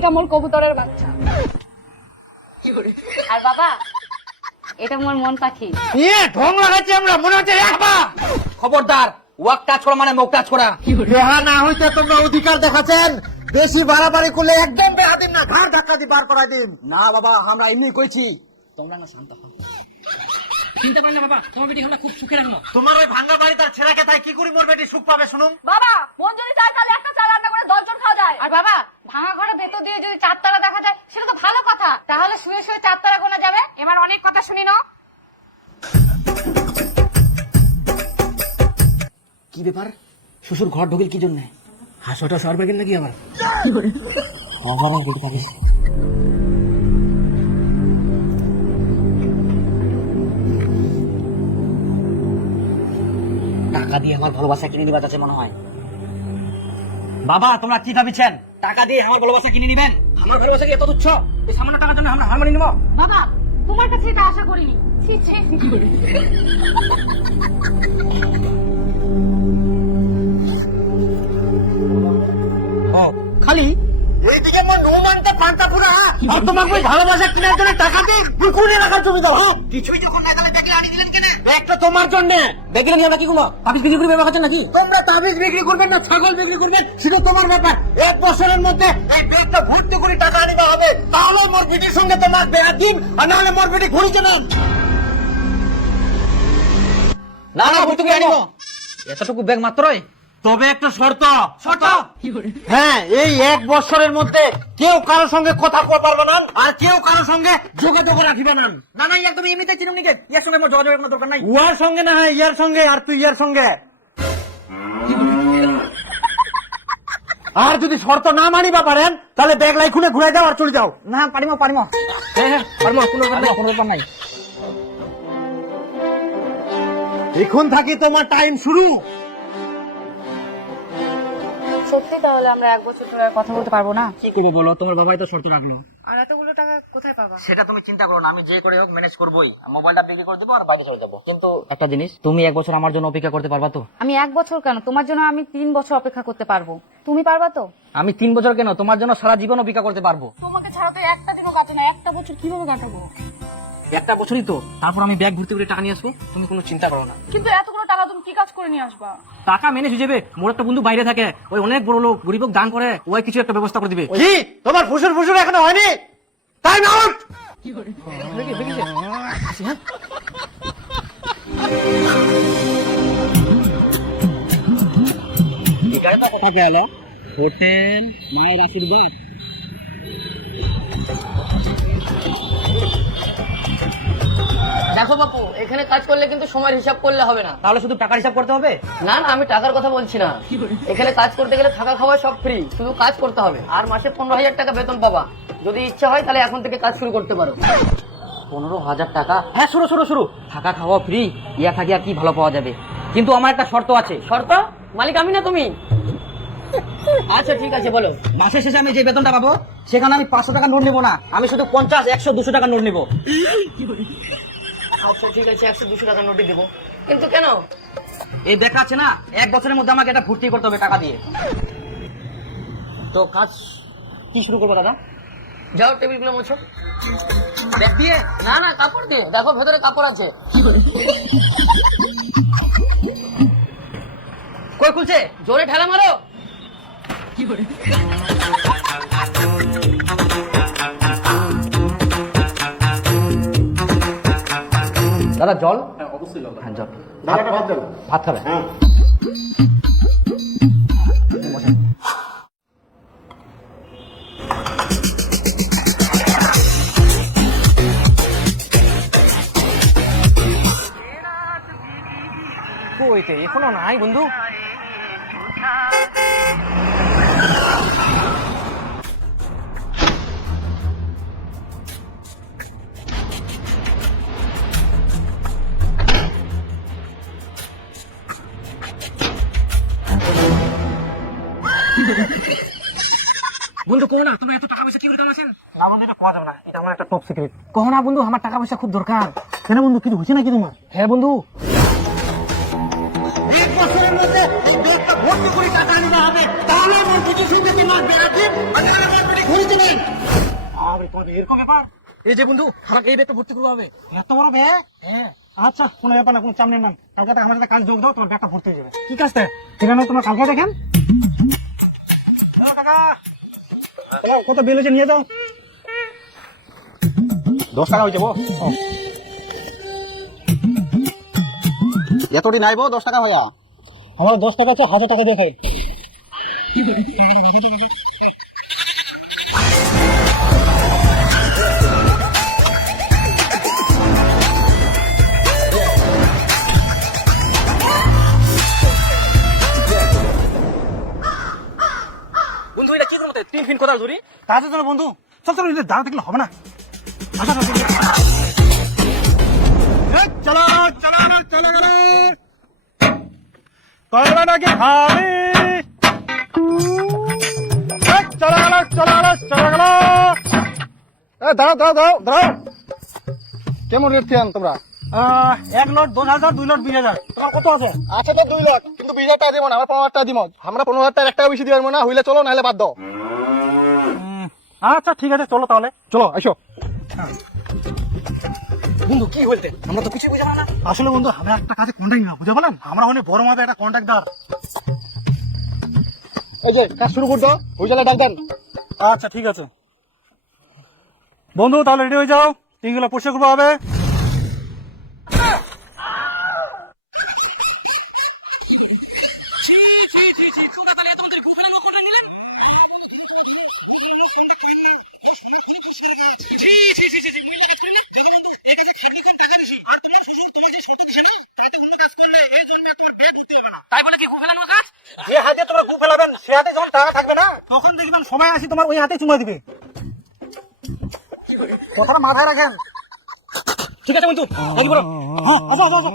এটা মোর কবুতরের বাচ্চা। আর বাবা এটা মোর মন পাখি। ঢং লাগাচ্ছি আমরা, মনে হচ্ছে খবরদার, ওয়াক টাচ করা মানে মুখ টাচ করা। বেহা না হইতে তোমরা অধিকার দেখাচ্ছেন, বেশি বাড়াবাড়ি করলে একদম বেহা দিন না, ঘাড় ধাক্কা দিয়ে বার করাই দিন। না বাবা, আমরা এমনি কইছি, তোমরা না শান্ত হও। চিন্তা করেন না বাবা, তোমার বেটি আমরা খুব সুখে রাখবো। তোমার ওই ভাঙ্গা বাড়ি তার ছেড়াকে তাই কি করি মোর বেটি সুখ পাবে শুনুন। বাবা মন যদি চায় তাহলে একটা চা রান্না করে 10 জন খাওয়া যায়। আর বাবা ভাঙা ঘরে ভেতর দিয়ে যদি 4 তারা দেখা যায় সেটা তো ভালো কথা, তাহলে শুয়ে শুয়ে 4 তারা গোনা যাবে। এবার অনেক কথা শুনি নাও। কি ব্যাপার, শ্বশুর ঘর ঢুকিল কি জন্য? হাসোটা সর বেগেন নাকি আবার? টাকা দিয়ে আমার ভালোবাসা কিনে নিবা যাচ্ছে মনে হয়। বাবা তোমরা কি ভাবিছেন, টাকা দিয়ে আমার ভালোবাসা কিনে নিবেন? আমার ভালোবাসা কি এত তুচ্ছ? এই সামান্য টাকার জন্য আমরা হার মানি নিব? বাবা তোমার কাছে এটা আশা করিনি। ছি ছি। খালি এইদিকে মোর নুমানটা পান্তা পুরা, আর তোমাকে ওই ভালোবাসা কেনার জন্য টাকা দিয়ে পুকুরে রাখার জমি দাও। কিছুই যখন না গেলে ব্যাগে আনি দিলেন কেন? ব্যাগটা তোমার জন্য। ব্যাগিলে নিয়ে আমরা কি করবো? তাবিজ বিক্রি করে ব্যবহার নাকি? তোমরা তাবিজ বিক্রি করবেন না ছাগল বিক্রি করবেন সেটা তোমার ব্যাপার। 1 বছরের মধ্যে এই ব্যাগটা ভর্তি করে টাকা আনিতে হবে, তাহলে মোর বেটির সঙ্গে তোমার বেড়া দিন, আর নাহলে মোর বেটি ঘুরিছে না। না না ভর্তি করে আনিব, এতটুকু ব্যাগ মাত্রই। তবে একটা শর্ত। শর্ত? হ্যাঁ, এই 1 বছরের মধ্যে কেউ কারোর সঙ্গে কথা কই পারবে না, আর কেউ কারোর সঙ্গে যোগাযোগ রাখিবে না। না না, একদম এমনিতে চিনুম নিকে, এর সঙ্গে আমার যোগাযোগের কোনো দরকার নাই। উয়ার সঙ্গে না হয় ইয়ার সঙ্গে, আর তুই ইয়ার সঙ্গে। আর যদি শর্ত না মানিবা পারেন তাহলে ব্যাগ লাই খুলে ঘুরে যাও আর চলে যাও। না পারিমো পারিমো, হ্যাঁ পারিমো, কোনো ব্যাপার নাই, কোনো ব্যাপার নাই। এখন থাকি তোমার টাইম শুরু। সত্যি তাহলে আমরা 1 বছর ধরে আর কথা বলতে পারবো না? কি করবো বলো, তোমার বাবাই তো শর্ত রাখলো। আর এতগুলো টাকা কোথায় পাবা? সেটা তুমি চিন্তা করো না, আমি যে করে হোক ম্যানেজ করবোই। মোবাইলটা বিক্রি করে দেবো আর বাকি চলে যাবো। কিন্তু একটা জিনিস, তুমি 1 বছর আমার জন্য অপেক্ষা করতে পারবা তো? আমি 1 বছর কেন, তোমার জন্য আমি 3 বছর অপেক্ষা করতে পারবো। তুমি পারবা তো? আমি 3 বছর কেন, তোমার জন্য সারা জীবন অপেক্ষা করতে পারবো। তোমাকে ছাড়া তো একটা দিনও কাটে না, একটা বছর কিভাবে কাটাবো? 1 বছরই তো, তারপর আমি ব্যাগ ভর্তি করে টাকা নিয়ে আসবো, তুমি কোনো চিন্তা করো না। কিন্তু এতগুলো টাকা তুমি কি কাজ করে নিয়ে আসবা? টাকা ম্যানেজ হয়ে যাবে, মোর একটা বন্ধু বাইরে থাকে, ওই অনেক বড় লোক, গরিব দান করে, ওই কিছু একটা ব্যবস্থা করে দিবে। কি তোমার ফুসুর ফুসুর এখনো হয়নি? Time out. কথা গেল হোটেল মায়ের আশীর্বাদ। দেখো বাপু, এখানে কাজ করলে কিন্তু সময়ের হিসাব করলে হবে না। তাহলে শুধু টাকার হিসাব করতে হবে? না না, আমি টাকার কথা বলছি না। এখানে কাজ করতে গেলে থাকা খাওয়া সব ফ্রি, শুধু কাজ করতে হবে। আর মাসে 15,000 টাকা বেতন পাবা। যদি ইচ্ছা হয় তাহলে এখন থেকে কাজ শুরু করতে পারো। 15,000 টাকা? হ্যাঁ শুরু শুরু শুরু, থাকা খাওয়া ফ্রি, ইয়া থাকিয়া কি ভালো পাওয়া যাবে। কিন্তু আমার একটা শর্ত আছে। শর্ত? মালিক আমি না তুমি? আচ্ছা ঠিক আছে, বলো। মাসের শেষে আমি যে বেতনটা পাবো সেখানে আমি 500 টাকা নোট নেবো না, আমি শুধু 50, 100, 200 টাকা নোট নেবো। আচ্ছা ঠিক আছে, 100-200 টাকা নোটই দেবো। কিন্তু কেন? এই ব্যাগ আছে না, 1 বছরের মধ্যে আমাকে এটা ভর্তি করতে হবে টাকা দিয়ে। তো কাজ কি শুরু করবো দাদা? যাও টেবিলগুলো মোছো। ব্যাগ দিয়ে? না না, কাপড় দিয়ে। দেখো ভেতরে কাপড় আছে। কই খুলছে? জোরে ঠেলা মারো। দাদা জল? অবশ্যই জল। হ্যাঁ জল। ভাত খাবে? কইতে এখনো নাই বন্ধু? বন্ধু কো না, তোমার এত টাকা পয়সা কি করে কামাছেন? না বন্ধু, এটা কোয়া যাবে না, এটা আমার একটা টপ সিক্রেট। কহ না বন্ধু, আমার টাকা পয়সা খুব দরকার। কেন বন্ধু, কিছু হয়েছে নাকি তোমার? হ্যাঁ বন্ধু, 1 বছরের মধ্যে এই ব্যাগটা ভর্তি করে টাকা আনিতে হবে, তাহলে মোর বেটির সঙ্গে তোমার বেড়া দিন, আর নাহলে মোর বেটি ঘুরিতে করবেন। আরে তোমার এরকম ব্যাপার? এই যে বন্ধু, আমাকে এই ব্যাগটা ভর্তি করতে হবে। এত বড় ব্যাগ? হ্যাঁ। আচ্ছা, কোনো ব্যাপার না, কোনো চাপ নেন না। কালকে আমার সাথে কাজ যোগ দাও, তোমার ব্যাগটা ভর্তি হয়ে যাবে। কি কাজটা? ঠিক আছে, তোমার কালকে দেখেন। কত বিল হয়েছে নিয়ে যাও। 10 টাকা হয়ে যাবো। এতদিন আইবো 10 টাকা ভাইয়া। আমার 10 টাকা আছে, 1000 টাকা দিয়ে খাই। বন্ধু এটা কি করতে তিন ফিন কোদাল ধরি কাজের জন্য বন্ধু। চল চল, দাঁড়া দেখলে হবে না। আচ্ছা চলো চলো চলো গেলে কয়লা নাকি খাবি? চলো গেল চলো গেল চলো গেল। দাঁড়াও দাঁড়াও দাঁড়াও দাঁড়াও। কেমন রেট চেন তোমরা? 1 লট 10,000, 2 লট 20,000। তোমার কত আছে? আছে তো 2 লাখ, কিন্তু 20,000 টাকা দিব না, আমরা 15,000 টাকা দিব। আমরা 15,000 টাকা 1 টাকা বেশি দিব না, হইলে চলো নাহলে বাদ দাও। আচ্ছা ঠিক আছে, চলো তাহলে। চলো আইসো। বন্ধু কি বলতে, আমরা তো কিছু বুঝে না। আসলে বন্ধু আমরা একটা কাজে কন্ট্যাক্ট না, বুঝে বলেন, আমরা অনেক বড় মাপে একটা কন্ট্রাক্টর। এই যে কাজ শুরু করে দাও, হইলে ডাক দেন। আচ্ছা ঠিক আছে বন্ধু, তাহলে রেডি হয়ে যাও, তিনগুলো পরিষ্কার করবো হবে। তাই বলে কি ঘুরে ফেলানোর কাজ? যে হাতে তোমরা ঘুরে ফেলাবেন সে হাতে যখন টাকা থাকবে না, তখন দেখবেন সবাই আসি তোমার ওই হাতে চুমা দিবে। কথাটা মাথায় রাখেন। ঠিক আছে বন্ধু, বলো। হ্যাঁ, আসো আসো আসো।